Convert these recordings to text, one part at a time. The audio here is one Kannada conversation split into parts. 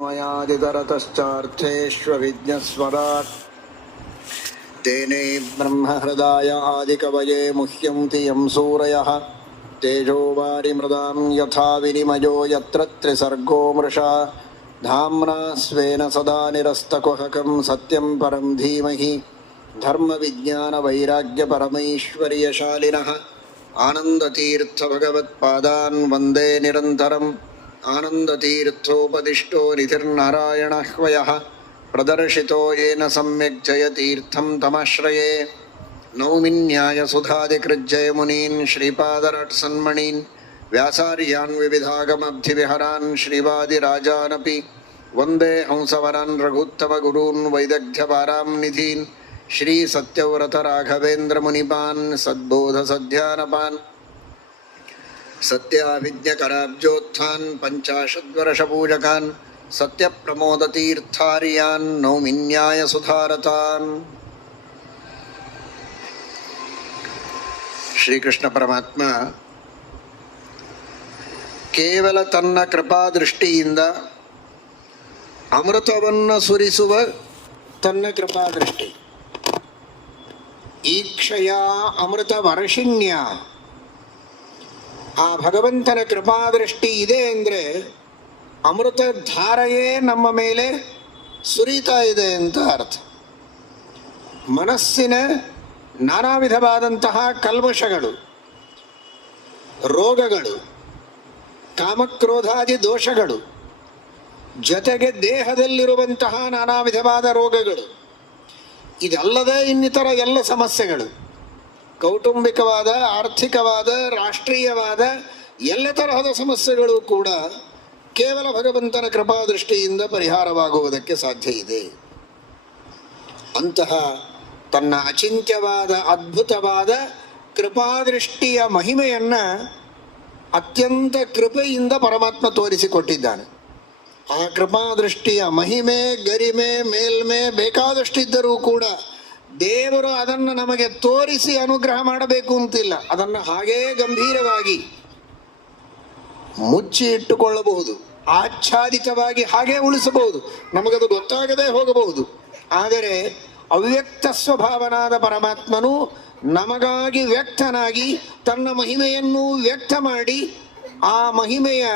मयादितरतश्चार्थेष्वभिज्ञस्वराट् तेने ब्रह्महृदाय आदिकवये मुह्यन्ति यं सूरयः तेजो वारिमृदां यथा विनिमयो यत्र त्रिसर्गो मृषा धाम्ना स्वेन सदा निरस्तकुहकं सत्यं परं धीमहि धर्मविज्ञानवैराग्यपरमैश्वर्यशालिनः आनन्दतीर्थभगवत्पादान् वन्दे निरन्तरम् आनन्दतीर्थोपदिष्टो निधिर्नारायणह्वयः प्रदर्शितो येन सम्यक् जयतीर्थं तमाश्रये नौमिन्यायसुधादिकृज्जयमुनीन् श्रीपादरट्सन्मणीन् व्यासार्यान् विविधागमब्धिविहरान् श्रीवादिराजानपि वन्दे हंसवरान् रघुत्तमगुरून् वैदग्ध्यपारां निधीन् श्रीसत्यव्रतराघवेन्द्रमुनिपान् सद्बोधसध्यानपान् सत्याभिज्ञकराब्जोत्थान् पञ्चाशद्वर्षपूजकान् सत्यप्रमोदतीर्थार्यान् नौमिन्यायसुधारतान्. ಶ್ರೀಕೃಷ್ಣ ಪರಮಾತ್ಮ ಕೇವಲ ತನ್ನ ಕೃಪಾದೃಷ್ಟಿಯಿಂದ ಅಮೃತವನ್ನು ಸುರಿಸುವ ತನ್ನ ಕೃಪಾದೃಷ್ಟಿ ಈಕ್ಷಯ ಅಮೃತ ವರ್ಷಿಣ್ಯ ಆ ಭಗವಂತನ ಕೃಪಾದೃಷ್ಟಿ ಇದೆ ಅಂದರೆ ಅಮೃತ ಧಾರೆಯೇ ನಮ್ಮ ಮೇಲೆ ಸುರಿತಾ ಇದೆ ಅಂತ ಅರ್ಥ. ಮನಸ್ಸಿನ ನಾನಾ ವಿಧವಾದಂತಹ ಕಲ್ಮಶಗಳು, ರೋಗಗಳು, ಕಾಮಕ್ರೋಧಾದಿ ದೋಷಗಳು, ಜೊತೆಗೆ ದೇಹದಲ್ಲಿರುವಂತಹ ನಾನಾ ವಿಧವಾದ ರೋಗಗಳು, ಇದಲ್ಲದೆ ಇನ್ನಿತರ ಎಲ್ಲ ಸಮಸ್ಯೆಗಳು, ಕೌಟುಂಬಿಕವಾದ, ಆರ್ಥಿಕವಾದ, ರಾಷ್ಟ್ರೀಯವಾದ ಎಲ್ಲ ತರಹದ ಸಮಸ್ಯೆಗಳು ಕೂಡ ಕೇವಲ ಭಗವಂತನ ಕೃಪಾದೃಷ್ಟಿಯಿಂದ ಪರಿಹಾರವಾಗುವುದಕ್ಕೆ ಸಾಧ್ಯ ಇದೆ. ಅಂತಹ ತನ್ನ ಅಚಿಂತ್ಯವಾದ ಅದ್ಭುತವಾದ ಕೃಪಾದೃಷ್ಟಿಯ ಮಹಿಮೆಯನ್ನು ಅತ್ಯಂತ ಕೃಪೆಯಿಂದ ಪರಮಾತ್ಮ ತೋರಿಸಿಕೊಟ್ಟಿದ್ದಾನೆ. ಆ ಕೃಪಾದೃಷ್ಟಿಯ ಮಹಿಮೆ, ಗರಿಮೆ, ಮೇಲ್ಮೆ ಬೇಕಾದಷ್ಟಿದ್ದರೂ ಕೂಡ ದೇವರು ಅದನ್ನು ನಮಗೆ ತೋರಿಸಿ ಅನುಗ್ರಹ ಮಾಡಬೇಕು ಅಂತಿಲ್ಲ. ಅದನ್ನು ಹಾಗೇ ಗಂಭೀರವಾಗಿ ಮುಚ್ಚಿ ಇಟ್ಟುಕೊಳ್ಳಬಹುದು, ಆಚ್ಛಾದಿತವಾಗಿ ಹಾಗೇ ಉಳಿಸಬಹುದು, ನಮಗದು ಗೊತ್ತಾಗದೇ ಹೋಗಬಹುದು. ಆದರೆ ಅವ್ಯಕ್ತ ಸ್ವಭಾವನಾದ ಪರಮಾತ್ಮನು ನಮಗಾಗಿ ವ್ಯಕ್ತನಾಗಿ ತನ್ನ ಮಹಿಮೆಯನ್ನು ವ್ಯಕ್ತ ಮಾಡಿ ಆ ಮಹಿಮೆಯ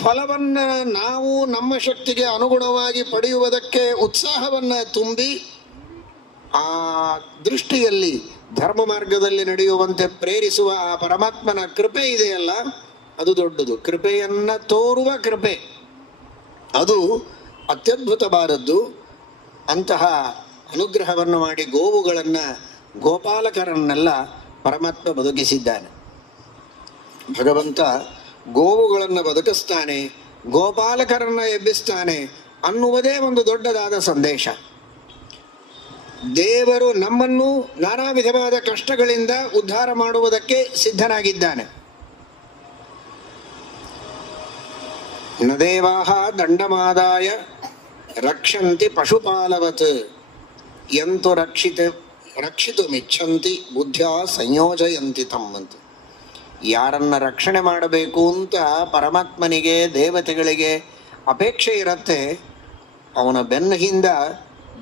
ಫಲವನ್ನು ನಾವು ನಮ್ಮ ಶಕ್ತಿಗೆ ಅನುಗುಣವಾಗಿ ಪಡೆಯುವುದಕ್ಕೆ ಉತ್ಸಾಹವನ್ನು ತುಂಬಿ ಆ ದೃಷ್ಟಿಯಲ್ಲಿ ಧರ್ಮ ಮಾರ್ಗದಲ್ಲಿ ನಡೆಯುವಂತೆ ಪ್ರೇರಿಸುವ ಆ ಪರಮಾತ್ಮನ ಕೃಪೆ ಇದೆಯಲ್ಲ, ಅದು ದೊಡ್ಡದು. ಕೃಪೆಯನ್ನು ತೋರುವ ಕೃಪೆ ಅದು ಅತ್ಯದ್ಭುತವಾದದ್ದು. ಅಂತಹ ಅನುಗ್ರಹವನ್ನು ಮಾಡಿ ಗೋವುಗಳನ್ನು, ಗೋಪಾಲಕರನ್ನೆಲ್ಲ ಪರಮಾತ್ಮ ಬದುಕಿಸಿದ್ದಾನೆ. ಭಗವಂತ ಗೋವುಗಳನ್ನು ಬದುಕಿಸ್ತಾನೆ, ಗೋಪಾಲಕರನ್ನು ಎಬ್ಬಿಸ್ತಾನೆ ಅನ್ನುವುದೇ ಒಂದು ದೊಡ್ಡದಾದ ಸಂದೇಶ. ದೇವರು ನಮ್ಮನ್ನು ನಾನಾ ವಿಧವಾದ ಕಷ್ಟಗಳಿಂದ ಉದ್ಧಾರ ಮಾಡುವುದಕ್ಕೆ ಸಿದ್ಧನಾಗಿದ್ದಾನೆ. ನ ದೇವಾಃ ದಂಡಮಾದಾಯ ರಕ್ಷಂತಿ ಪಶುಪಾಲವತ್ ಯಂತು ರಕ್ಷಿತುಮಿಚ್ಛಂತಿ ಬುದ್ಧ್ಯಾ ಸಂಯೋಜಯಂತಿ ತಮ್ಮಂತ. ಯಾರನ್ನ ರಕ್ಷಣೆ ಮಾಡಬೇಕು ಅಂತ ಪರಮಾತ್ಮನಿಗೆ, ದೇವತೆಗಳಿಗೆ ಅಪೇಕ್ಷೆ ಇರುತ್ತೆ, ಅವನ ಬೆನ್ನ ಹಿಂದ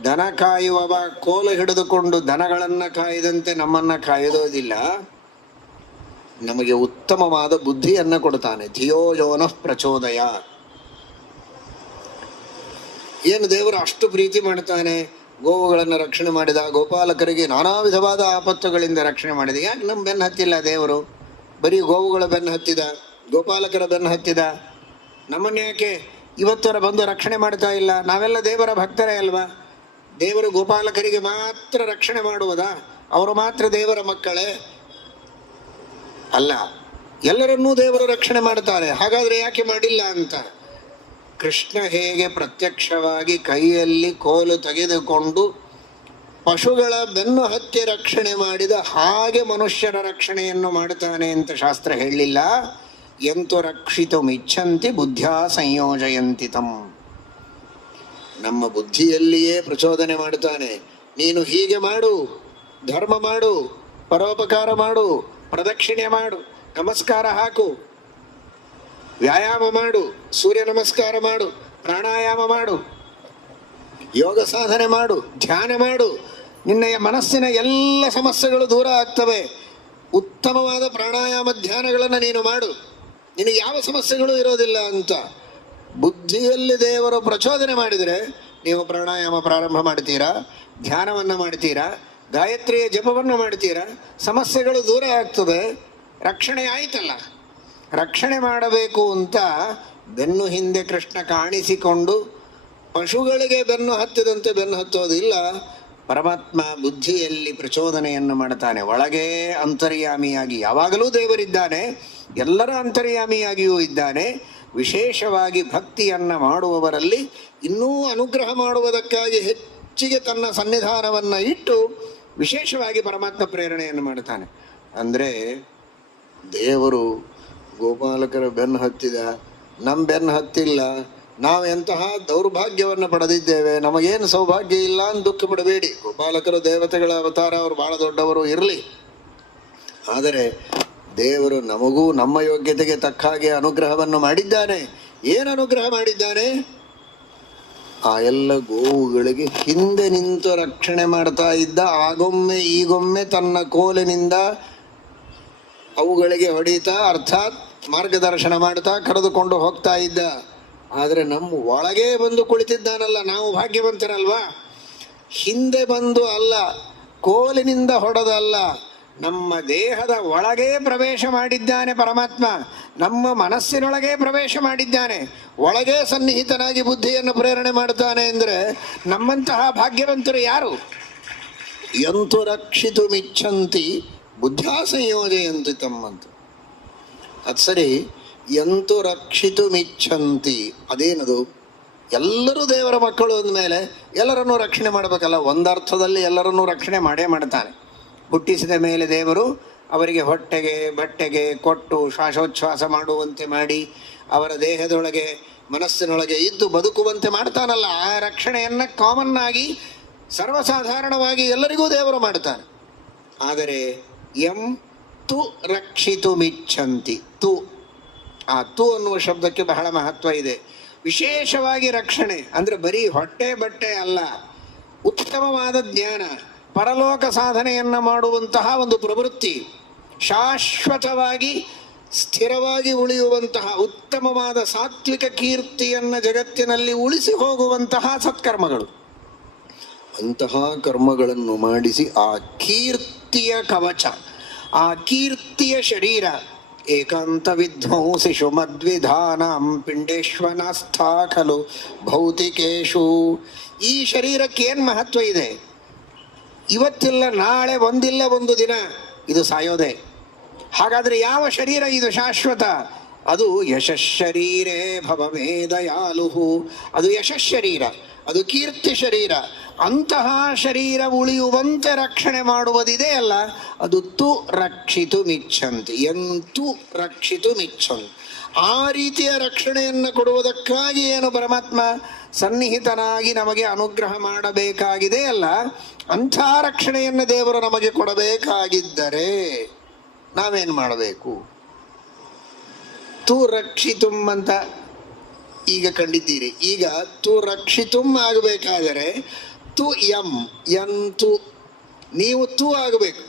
ದನ ಕಾಯುವವ ಕೋಲು ಹಿಡಿದುಕೊಂಡು ದನಗಳನ್ನು ಕಾಯ್ದಂತೆ ನಮ್ಮನ್ನು ಕಾಯೋದಿಲ್ಲ. ನಮಗೆ ಉತ್ತಮವಾದ ಬುದ್ಧಿಯನ್ನು ಕೊಡ್ತಾನೆ. ಧಿಯೋ ಯೋನಃ ಪ್ರಚೋದಯ. ಏನು ದೇವರು ಅಷ್ಟು ಪ್ರೀತಿ ಮಾಡ್ತಾನೆ, ಗೋವುಗಳನ್ನು ರಕ್ಷಣೆ ಮಾಡಿದ, ಗೋಪಾಲಕರಿಗೆ ನಾನಾ ವಿಧವಾದ ಆಪತ್ತುಗಳಿಂದ ರಕ್ಷಣೆ ಮಾಡಿದ. ಯಾಕೆ ನಮ್ಮ ಬೆನ್ನು ಹತ್ತಿಲ್ಲ ದೇವರು? ಬರೀ ಗೋವುಗಳ ಬೆನ್ನು ಹತ್ತಿದ, ಗೋಪಾಲಕರ ಬೆನ್ನು ಹತ್ತಿದ, ನಮ್ಮನ್ನು ಯಾಕೆ ಇವತ್ತರ ಬಂದು ರಕ್ಷಣೆ ಮಾಡ್ತಾ ಇಲ್ಲ? ನಾವೆಲ್ಲ ದೇವರ ಭಕ್ತರೇ ಅಲ್ವಾ? ದೇವರು ಗೋಪಾಲಕರಿಗೆ ಮಾತ್ರ ರಕ್ಷಣೆ ಮಾಡುವುದಾ? ಅವರು ಮಾತ್ರ ದೇವರ ಮಕ್ಕಳೇ? ಅಲ್ಲ, ಎಲ್ಲರನ್ನೂ ದೇವರು ರಕ್ಷಣೆ ಮಾಡ್ತಾರೆ. ಹಾಗಾದರೆ ಯಾಕೆ ಮಾಡಿಲ್ಲ ಅಂತ. ಕೃಷ್ಣ ಹೇಗೆ ಪ್ರತ್ಯಕ್ಷವಾಗಿ ಕೈಯಲ್ಲಿ ಕೋಲು ತೆಗೆದುಕೊಂಡು ಪಶುಗಳ ಬೆನ್ನು ಹತ್ಯೆ ರಕ್ಷಣೆ ಮಾಡಿದ ಹಾಗೆ ಮನುಷ್ಯರ ರಕ್ಷಣೆಯನ್ನು ಮಾಡ್ತಾನೆ ಅಂತ ಶಾಸ್ತ್ರ ಹೇಳಲಿಲ್ಲ. ಎಂತು ರಕ್ಷಿತುಮಿಚ್ಛಂತಿ ಬುದ್ಧ್ಯಾ ಸಂಯೋಜಯಂತಿ ತಂ. ನಮ್ಮ ಬುದ್ಧಿಯಲ್ಲಿಯೇ ಪ್ರಚೋದನೆ ಮಾಡ್ತಾನೆ. ನೀನು ಹೀಗೆ ಮಾಡು, ಧರ್ಮ ಮಾಡು, ಪರೋಪಕಾರ ಮಾಡು, ಪ್ರದಕ್ಷಿಣೆ ಮಾಡು, ನಮಸ್ಕಾರ ಹಾಕು, ವ್ಯಾಯಾಮ ಮಾಡು, ಸೂರ್ಯ ನಮಸ್ಕಾರ ಮಾಡು, ಪ್ರಾಣಾಯಾಮ ಮಾಡು, ಯೋಗ ಸಾಧನೆ ಮಾಡು, ಧ್ಯಾನ ಮಾಡು. ನಿನ್ನ ಮನಸ್ಸಿನ ಎಲ್ಲ ಸಮಸ್ಯೆಗಳು ದೂರ ಆಗ್ತವೆ. ಉತ್ತಮವಾದ ಪ್ರಾಣಾಯಾಮ ಧ್ಯಾನಗಳನ್ನು ನೀನು ಮಾಡು, ನಿನಗೆ ಯಾವ ಸಮಸ್ಯೆಗಳು ಇರೋದಿಲ್ಲ ಅಂತ ಬುದ್ಧಿಯಲ್ಲಿ ದೇವರು ಪ್ರಚೋದನೆ ಮಾಡಿದರೆ ನೀವು ಪ್ರಾಣಾಯಾಮ ಪ್ರಾರಂಭ ಮಾಡ್ತೀರಾ, ಧ್ಯಾನವನ್ನು ಮಾಡ್ತೀರಾ, ಗಾಯತ್ರಿಯ ಜಪವನ್ನು ಮಾಡ್ತೀರಾ, ಸಮಸ್ಯೆಗಳು ದೂರ ಆಗ್ತದೆ, ರಕ್ಷಣೆ ಆಯ್ತಲ್ಲ. ರಕ್ಷಣೆ ಮಾಡಬೇಕು ಅಂತ ಬೆನ್ನು ಹಿಂದೆ ಕೃಷ್ಣ ಕಾಣಿಸಿಕೊಂಡು ಪಶುಗಳಿಗೆ ಬೆನ್ನು ಹತ್ತಿದಂತೆ ಬೆನ್ನು ಹತ್ತೋದಿಲ್ಲ. ಪರಮಾತ್ಮ ಬುದ್ಧಿಯಲ್ಲಿ ಪ್ರಚೋದನೆಯನ್ನು ಮಾಡ್ತಾನೆ. ಒಳಗೇ ಅಂತರ್ಯಾಮಿಯಾಗಿ ಯಾವಾಗಲೂ ದೇವರಿದ್ದಾನೆ, ಎಲ್ಲರ ಅಂತರ್ಯಾಮಿಯಾಗಿಯೂ ಇದ್ದಾನೆ. ವಿಶೇಷವಾಗಿ ಭಕ್ತಿಯನ್ನು ಮಾಡುವವರಲ್ಲಿ ಇನ್ನೂ ಅನುಗ್ರಹ ಮಾಡುವುದಕ್ಕಾಗಿ ಹೆಚ್ಚಿಗೆ ತನ್ನ ಸನ್ನಿಧಾನವನ್ನು ಇಟ್ಟು ವಿಶೇಷವಾಗಿ ಪರಮಾತ್ಮ ಪ್ರೇರಣೆಯನ್ನು ಮಾಡ್ತಾನೆ. ಅಂದರೆ ದೇವರು ಗೋಪಾಲಕರ ಬೆನ್ನು ಹತ್ತಿದ, ನಮ್ಮ ಬೆನ್ನು ಹತ್ತಿಲ್ಲ, ನಾವು ಎಂತಹ ದೌರ್ಭಾಗ್ಯವನ್ನು ಪಡೆದಿದ್ದೇವೆ, ನಮಗೇನು ಸೌಭಾಗ್ಯ ಇಲ್ಲ ಅಂತ ದುಃಖ ಪಡಬೇಡಿ. ಗೋಪಾಲಕರು ದೇವತೆಗಳ ಅವತಾರ, ಅವರು ಬಹಳ ದೊಡ್ಡವರು ಇರಲಿ. ಆದರೆ ದೇವರು ನಮಗೂ ನಮ್ಮ ಯೋಗ್ಯತೆಗೆ ತಕ್ಕ ಹಾಗೆ ಅನುಗ್ರಹವನ್ನು ಮಾಡಿದ್ದಾನೆ. ಏನು ಅನುಗ್ರಹ ಮಾಡಿದ್ದಾನೆ? ಆ ಎಲ್ಲ ಗೋವುಗಳಿಗೆ ಹಿಂದೆ ನಿಂತು ರಕ್ಷಣೆ ಮಾಡ್ತಾ ಇದ್ದ, ಆಗೊಮ್ಮೆ ಈಗೊಮ್ಮೆ ತನ್ನ ಕೋಲಿನಿಂದ ಅವುಗಳಿಗೆ ಹೊಡಿತಾ, ಅರ್ಥಾತ್ ಮಾರ್ಗದರ್ಶನ ಮಾಡ್ತಾ ಕರೆದುಕೊಂಡು ಹೋಗ್ತಾ ಇದ್ದ. ಆದರೆ ನಮ್ಮ ಒಳಗೆ ಬಂದು ಕುಳಿತಿದ್ದಾನಲ್ಲ, ನಾವು ಭಾಗ್ಯವಂತರಲ್ವಾ. ಹಿಂದೆ ಬಂದು ಅಲ್ಲ, ಕೋಲಿನಿಂದ ಹೊಡೆದಲ್ಲ, ನಮ್ಮ ದೇಹದ ಒಳಗೆ ಪ್ರವೇಶ ಮಾಡಿದ್ದಾನೆ ಪರಮಾತ್ಮ. ನಮ್ಮ ಮನಸ್ಸಿನೊಳಗೆ ಪ್ರವೇಶ ಮಾಡಿದ್ದಾನೆ, ಒಳಗೆ ಸನ್ನಿಹಿತನಾಗಿ ಬುದ್ಧಿಯನ್ನು ಪ್ರೇರಣೆ ಮಾಡ್ತಾನೆ. ಅಂದರೆ ನಮ್ಮಂತಹ ಭಾಗ್ಯವಂತರು ಯಾರು? ಯಂತು ರಕ್ಷಿತು ಮಿಚ್ಛಂತಿ ಬುದ್ಧ್ಯಾ ಸಂಯೋಜಯಂತಿ ತಮ್ಮಂತ. ಅದು ಸರಿ, ಯಂತು ರಕ್ಷಿತು ಮಿಚ್ಛಂತಿ ಅದೇನದು? ಎಲ್ಲರೂ ದೇವರ ಮಕ್ಕಳು ಅಂದಮೇಲೆ ಎಲ್ಲರನ್ನೂ ರಕ್ಷಣೆ ಮಾಡಬೇಕಲ್ಲ. ಒಂದರ್ಥದಲ್ಲಿ ಎಲ್ಲರನ್ನೂ ರಕ್ಷಣೆ ಮಾಡೇ ಮಾಡ್ತಾನೆ. ಹುಟ್ಟಿಸಿದ ಮೇಲೆ ದೇವರು ಅವರಿಗೆ ಹೊಟ್ಟೆಗೆ ಬಟ್ಟೆಗೆ ಕೊಟ್ಟು ಶ್ವಾಸೋಚ್ಛ್ವಾಸ ಮಾಡುವಂತೆ ಮಾಡಿ ಅವರ ದೇಹದೊಳಗೆ ಮನಸ್ಸಿನೊಳಗೆ ಇದ್ದು ಬದುಕುವಂತೆ ಮಾಡ್ತಾನಲ್ಲ. ಆ ರಕ್ಷಣೆಯನ್ನು ಕಾಮನ್ ಆಗಿ ಸರ್ವಸಾಧಾರಣವಾಗಿ ಎಲ್ಲರಿಗೂ ದೇವರು ಮಾಡ್ತಾನೆ. ಆದರೆ ಎಂ ತು ರಕ್ಷಿತು ಮಿಚ್ಛಂತಿ, ತು, ಆ ತು ಅನ್ನುವ ಶಬ್ದಕ್ಕೆ ಬಹಳ ಮಹತ್ವ ಇದೆ. ವಿಶೇಷವಾಗಿ ರಕ್ಷಣೆ ಅಂದರೆ ಬರೀ ಹೊಟ್ಟೆ ಬಟ್ಟೆ ಅಲ್ಲ, ಉತ್ತಮವಾದ ಜ್ಞಾನ, ಪರಲೋಕ ಸಾಧನೆಯನ್ನು ಮಾಡುವಂತಹ ಒಂದು ಪ್ರವೃತ್ತಿ, ಶಾಶ್ವತವಾಗಿ ಸ್ಥಿರವಾಗಿ ಉಳಿಯುವಂತಹ ಉತ್ತಮವಾದ ಸಾತ್ವಿಕ ಕೀರ್ತಿಯನ್ನು ಜಗತ್ತಿನಲ್ಲಿ ಉಳಿಸಿ ಹೋಗುವಂತಹ ಸತ್ಕರ್ಮಗಳು, ಅಂತಹ ಕರ್ಮಗಳನ್ನು ಮಾಡಿಸಿ ಆ ಕೀರ್ತಿಯ ಕವಚ, ಆ ಕೀರ್ತಿಯ ಶರೀರ. ಏಕಾಂತ ವಿಧ್ವಂಸಿಷು ಮದ್ವಿಧಾನಂ ಪಿಂಡೇಶ್ವನಾಸ್ಥಾ ಖಲು ಭೌತಿಕೇಶು. ಈ ಶರೀರಕ್ಕೆ ಏನು ಮಹತ್ವ ಇದೆ? ಇವತ್ತಿಲ್ಲ ನಾಳೆ, ಒಂದಿಲ್ಲ ಒಂದು ದಿನ ಇದು ಸಾಯೋದೆ. ಹಾಗಾದರೆ ಯಾವ ಶರೀರ ಇದು ಶಾಶ್ವತ? ಅದು ಯಶಶರೀರೇ ಭವಮೇ ದಯಾಲುಹು. ಅದು ಯಶಶರೀರ, ಅದು ಕೀರ್ತಿ ಶರೀರ. ಅಂತಹ ಶರೀರ ಉಳಿಯುವಂತೆ ರಕ್ಷಣೆ ಮಾಡುವುದಿದೆ ಅಲ್ಲ, ಅದು ತು ರಕ್ಷಿತು ಮಿಚ್ಛಂತಿ, ಎಂತು ರಕ್ಷಿತು ಮಿಚ್ಛಂತಿ. ಆ ರೀತಿಯ ರಕ್ಷಣೆಯನ್ನು ಕೊಡುವುದಕ್ಕಾಗಿ ಏನು ಪರಮಾತ್ಮ ಸನ್ನಿಹಿತನಾಗಿ ನಮಗೆ ಅನುಗ್ರಹ ಮಾಡಬೇಕಾಗಿದೆ ಅಲ್ಲ, ಅಂಥ ರಕ್ಷಣೆಯನ್ನು ದೇವರು ನಮಗೆ ಕೊಡಬೇಕಾಗಿದ್ದರೆ ನಾವೇನು ಮಾಡಬೇಕು? ತು ರಕ್ಷಿತುಂ ಅಂತ ಈಗ ಕಂಡಿದ್ದೀರಿ. ಈಗ ತು ರಕ್ಷಿತುಂ ಆಗಬೇಕಾದರೆ ತು ಎಂ ಎಂತು, ನೀವು ತು ಆಗಬೇಕು.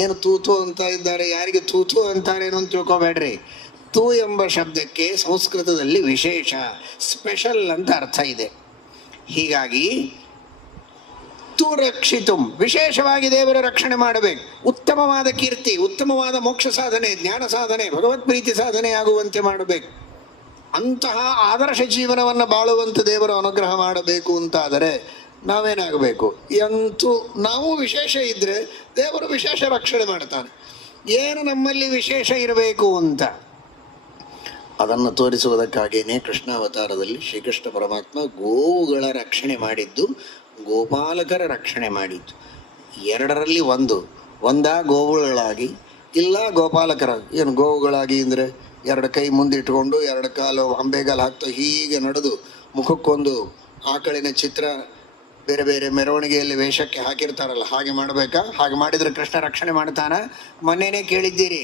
ಏನು ತೂತು ಅಂತ ಇದ್ದಾರೆ, ಯಾರಿಗೆ ತೂತು ಅಂತಾರೇನು ಅಂತ ತಿಳ್ಕೊಬೇಡ್ರಿ. ತು ಎಂಬ ಶಬ್ದಕ್ಕೆ ಸಂಸ್ಕೃತದಲ್ಲಿ ವಿಶೇಷ, ಸ್ಪೆಷಲ್ ಅಂತ ಅರ್ಥ ಇದೆ. ಹೀಗಾಗಿ ತು ರಕ್ಷಿತುಂ, ವಿಶೇಷವಾಗಿ ದೇವರ ರಕ್ಷಣೆ ಮಾಡಬೇಕು. ಉತ್ತಮವಾದ ಕೀರ್ತಿ, ಉತ್ತಮವಾದ ಮೋಕ್ಷ ಸಾಧನೆ, ಜ್ಞಾನ ಸಾಧನೆ, ಭಗವತ್ ಪ್ರೀತಿ ಸಾಧನೆ ಆಗುವಂತೆ ಮಾಡಬೇಕು. ಅಂತಹ ಆದರ್ಶ ಜೀವನವನ್ನು ಬಾಳುವಂತೆ ದೇವರು ಅನುಗ್ರಹ ಮಾಡಬೇಕು ಅಂತಾದರೆ ನಾವೇನಾಗಬೇಕು? ಎಂತೂ ನಾವು ವಿಶೇಷ ಇದ್ದರೆ ದೇವರು ವಿಶೇಷ ರಕ್ಷಣೆ ಮಾಡ್ತಾನೆ. ಏನು ನಮ್ಮಲ್ಲಿ ವಿಶೇಷ ಇರಬೇಕು ಅಂತ ಅದನ್ನು ತೋರಿಸುವುದಕ್ಕಾಗಿಯೇ ಕೃಷ್ಣಾವತಾರದಲ್ಲಿ ಶ್ರೀಕೃಷ್ಣ ಪರಮಾತ್ಮ ಗೋವುಗಳ ರಕ್ಷಣೆ ಮಾಡಿದ್ದು, ಗೋಪಾಲಕರ ರಕ್ಷಣೆ ಮಾಡಿದ್ದು. ಎರಡರಲ್ಲಿ ಒಂದ ಗೋವುಗಳಾಗಿ, ಇಲ್ಲ ಗೋಪಾಲಕರ. ಏನು ಗೋವುಗಳಾಗಿ ಅಂದರೆ ಎರಡು ಕೈ ಮುಂದಿಟ್ಕೊಂಡು ಎರಡು ಕಾಲು ಅಂಬೆಗಾಲು ಹಾಕ್ತಾ ಹೀಗೆ ನಡೆದು ಮುಖಕ್ಕೊಂದು ಆಕಳಿನ ಚಿತ್ರ ಬೇರೆ ಬೇರೆ ಮೆರವಣಿಗೆಯಲ್ಲಿ ವೇಷಕ್ಕೆ ಹಾಕಿರ್ತಾರಲ್ಲ, ಹಾಗೆ ಮಾಡಬೇಕಾ? ಹಾಗೆ ಮಾಡಿದರೆ ಕೃಷ್ಣ ರಕ್ಷಣೆ ಮಾಡ್ತಾನ? ಮೊನ್ನೆನೇ ಕೇಳಿದ್ದೀರಿ,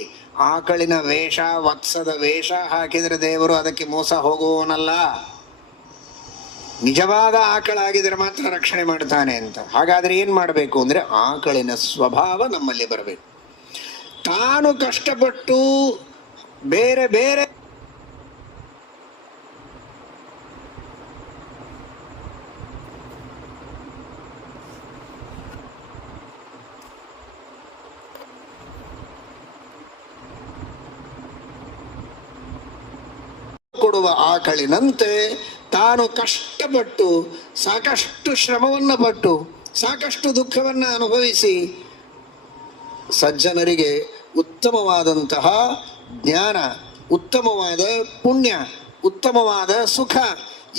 ಆಕಳಿನ ವೇಷ, ವತ್ಸದ ವೇಷ ಹಾಕಿದರೆ ದೇವರು ಅದಕ್ಕೆ ಮೋಸ ಹೋಗುವವನಲ್ಲ. ನಿಜವಾದ ಆಕಳಾಗಿದ್ರೆ ಮಾತ್ರ ರಕ್ಷಣೆ ಮಾಡ್ತಾನೆ ಅಂತ. ಹಾಗಾದ್ರೆ ಏನ್ ಮಾಡಬೇಕು ಅಂದ್ರೆ ಆಕಳಿನ ಸ್ವಭಾವ ನಮ್ಮಲ್ಲಿ ಬರಬೇಕು. ತಾನು ಕಷ್ಟಪಟ್ಟು ಬೇರೆ ಬೇರೆ ಕೊಡುವ ಆಕಳಿನಂತೆ ತಾನು ಕಷ್ಟಪಟ್ಟು ಸಾಕಷ್ಟು ಶ್ರಮವನ್ನು ಪಟ್ಟು ಸಾಕಷ್ಟು ದುಃಖವನ್ನು ಅನುಭವಿಸಿ ಸಜ್ಜನರಿಗೆ ಉತ್ತಮವಾದಂತಹ ಜ್ಞಾನ, ಉತ್ತಮವಾದ ಪುಣ್ಯ, ಉತ್ತಮವಾದ ಸುಖ,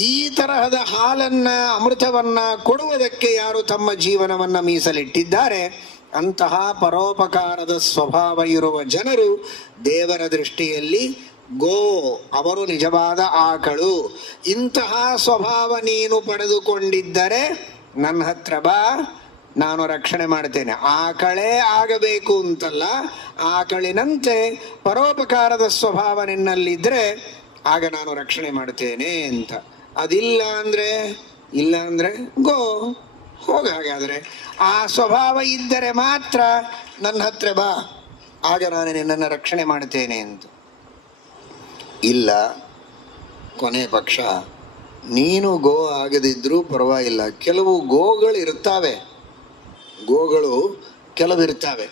ಈ ತರಹದ ಹಾಲನ್ನ ಅಮೃತವನ್ನ ಕೊಡುವುದಕ್ಕೆ ಯಾರು ತಮ್ಮ ಜೀವನವನ್ನ ಮೀಸಲಿಟ್ಟಿದ್ದಾರೆ ಅಂತಹ ಪರೋಪಕಾರದ ಸ್ವಭಾವ ಇರುವ ಜನರು ದೇವರ ದೃಷ್ಟಿಯಲ್ಲಿ ಗೋ, ಅವರು ನಿಜವಾದ ಆಕಳು. ಇಂತಹ ಸ್ವಭಾವ ನೀನು ಪಡೆದುಕೊಂಡಿದ್ದರೆ ನನ್ನ ಹತ್ರ ಬಾ, ನಾನು ರಕ್ಷಣೆ ಮಾಡ್ತೇನೆ. ಆಕಳೇ ಆಗಬೇಕು ಅಂತಲ್ಲ, ಆಕಳಿನಂತೆ ಪರೋಪಕಾರದ ಸ್ವಭಾವ ನಿನ್ನಲ್ಲಿದ್ದರೆ ಆಗ ನಾನು ರಕ್ಷಣೆ ಮಾಡ್ತೇನೆ ಅಂತ. ಅದಿಲ್ಲ ಅಂದ್ರೆ ಗೋ ಹೋಗ. ಹಾಗಾದ್ರೆ ಆ ಸ್ವಭಾವ ಇದ್ದರೆ ಮಾತ್ರ ನನ್ನ ಹತ್ರ ಬಾ, ಆಗ ನಾನು ನಿನ್ನನ್ನು ರಕ್ಷಣೆ ಮಾಡ್ತೇನೆ ಅಂತ. ಇಲ್ಲ, ಕೊನೆ ಪಕ್ಷ ನೀನು ಗೋ ಆಗದಿದ್ರೂ ಪರವಾಗಿಲ್ಲ. ಕೆಲವು ಗೋಗಳು ಇರ್ತಾವೆ, ಗೋಗಳು ಕೆಲವಿರ್ತಾವೆ,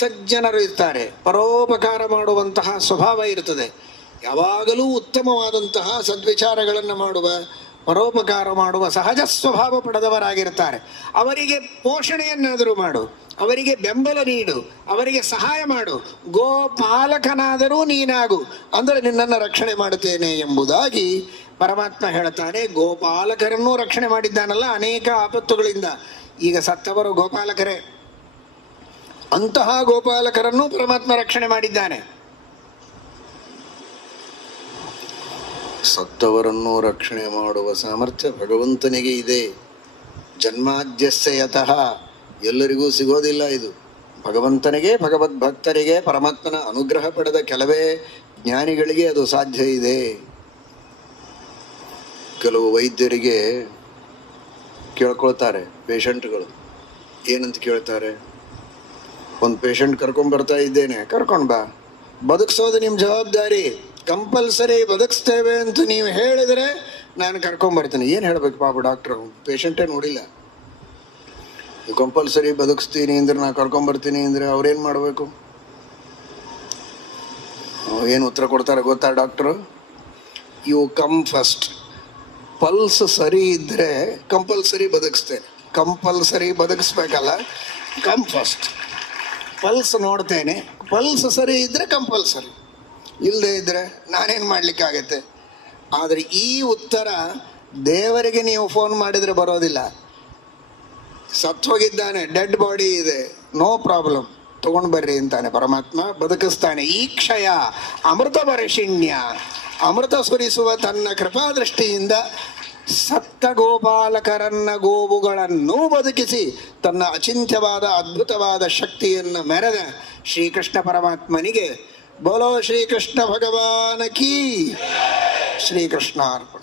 ಸಜ್ಜನರು ಇರ್ತಾರೆ, ಪರೋಪಕಾರ ಮಾಡುವಂತಹ ಸ್ವಭಾವ ಇರ್ತದೆ, ಯಾವಾಗಲೂ ಉತ್ತಮವಾದಂತಹ ಸದ್ವಿಚಾರಗಳನ್ನು ಮಾಡುವ, ಪರೋಪಕಾರ ಮಾಡುವ ಸಹಜ ಸ್ವಭಾವ ಪಡೆದವರಾಗಿರ್ತಾರೆ. ಅವರಿಗೆ ಪೋಷಣೆಯನ್ನಾದರೂ ಮಾಡು, ಅವರಿಗೆ ಬೆಂಬಲ ನೀಡು, ಅವರಿಗೆ ಸಹಾಯ ಮಾಡು, ಗೋಪಾಲಕನಾದರೂ ನೀನಾಗು, ಅಂದರೆ ನಿನ್ನನ್ನು ರಕ್ಷಣೆ ಮಾಡುತ್ತೇನೆ ಎಂಬುದಾಗಿ ಪರಮಾತ್ಮ ಹೇಳ್ತಾನೆ. ಗೋಪಾಲಕರನ್ನೂ ರಕ್ಷಣೆ ಮಾಡಿದ್ದಾನಲ್ಲ ಅನೇಕ ಆಪತ್ತುಗಳಿಂದ. ಈಗ ಸತ್ತವರು ಗೋಪಾಲಕರೇ, ಅಂತಹ ಗೋಪಾಲಕರನ್ನೂ ಪರಮಾತ್ಮ ರಕ್ಷಣೆ ಮಾಡಿದ್ದಾನೆ. ಸತ್ತವರನ್ನು ರಕ್ಷಣೆ ಮಾಡುವ ಸಾಮರ್ಥ್ಯ ಭಗವಂತನಿಗೆ ಇದೆ. ಜನ್ಮಾದ್ಯಸ್ಯ ಯತಃ, ಎಲ್ಲರಿಗೂ ಸಿಗೋದಿಲ್ಲ ಇದು. ಭಗವಂತನಿಗೆ, ಭಗವದ್ಭಕ್ತರಿಗೆ, ಪರಮಾತ್ಮನ ಅನುಗ್ರಹ ಪಡೆದ ಕೆಲವೇ ಜ್ಞಾನಿಗಳಿಗೆ ಅದು ಸಾಧ್ಯ ಇದೆ. ಕೆಲವು ವೈದ್ಯರಿಗೆ ಕೇಳ್ಕೊಳ್ತಾರೆ ಪೇಷಂಟ್ಗಳು, ಏನಂತ ಕೇಳ್ತಾರೆ, ಒಂದು ಪೇಷಂಟ್ ಕರ್ಕೊಂಡ್ಬರ್ತಾ ಇದ್ದೇನೆ, ಕರ್ಕೊಂಡು ಬಾ, ಬದುಕಿಸೋದು ನಿಮ್ಮ ಜವಾಬ್ದಾರಿ, ಕಂಪಲ್ಸರಿ ಬದುಕಿಸ್ತೇವೆ ಅಂತ ನೀವು ಹೇಳಿದರೆ ನಾನು ಕರ್ಕೊಂಬರ್ತೀನಿ. ಏನು ಹೇಳಬೇಕು ಪಾಪ ಡಾಕ್ಟ್ರು, ಪೇಷಂಟೇ ನೋಡಿಲ್ಲ. ನೀವು ಕಂಪಲ್ಸರಿ ಬದುಕಿಸ್ತೀನಿ ಅಂದ್ರೆ ನಾನು ಕರ್ಕೊಂಬರ್ತೀನಿ ಅಂದರೆ ಅವ್ರೇನು ಮಾಡಬೇಕು? ಏನು ಉತ್ತರ ಕೊಡ್ತಾರೆ ಗೊತ್ತಾ doctor? You come first. Pulse ಸರಿ ಇದ್ದರೆ ಕಂಪಲ್ಸರಿ ಬದುಕಿಸ್ತೇನೆ. ಕಂಪಲ್ಸರಿ ಬದುಕಿಸ್ಬೇಕಲ್ಲ, ಕಮ್ ಫಸ್ಟ್. ಪಲ್ಸ್ ನೋಡ್ತೇನೆ, ಪಲ್ಸ್ ಸರಿ ಇದ್ದರೆ ಕಂಪಲ್ಸರಿ, ಇಲ್ಲದೆ ಇದ್ದರೆ ನಾನೇನು ಮಾಡಲಿಕ್ಕಾಗತ್ತೆ? ಆದರೆ ಈ ಉತ್ತರ ದೇವರಿಗೆ ನೀವು ಫೋನ್ ಮಾಡಿದರೆ ಬರೋದಿಲ್ಲ. ಸತ್ತು ಹೋಗಿದ್ದಾನೆ, ಡೆಡ್ ಬಾಡಿ ಇದೆ, ನೋ ಪ್ರಾಬ್ಲಮ್, ತಗೊಂಡು ಬರ್ರಿ ಅಂತಾನೆ ಪರಮಾತ್ಮ, ಬದುಕಿಸ್ತಾನೆ. ಈ ಕ್ಷಯ ಅಮೃತ ಪರಿಶಿಣ್ಯ, ಅಮೃತ ಸುರಿಸುವ ತನ್ನ ಕೃಪಾದೃಷ್ಟಿಯಿಂದ ಸತ್ತ ಗೋಪಾಲಕರನ್ನ, ಗೋವುಗಳನ್ನು ಬದುಕಿಸಿ ತನ್ನ ಅಚಿಂತ್ಯವಾದ ಅದ್ಭುತವಾದ ಶಕ್ತಿಯನ್ನು ಮೆರೆದ ಶ್ರೀಕೃಷ್ಣ ಪರಮಾತ್ಮನಿಗೆ ಬೋಲೋ ಶ್ರೀಕೃಷ್ಣ ಭಗವಾನ ಕೀ. ಶ್ರೀಕೃಷ್ಣ ಅರ್ಪಣ.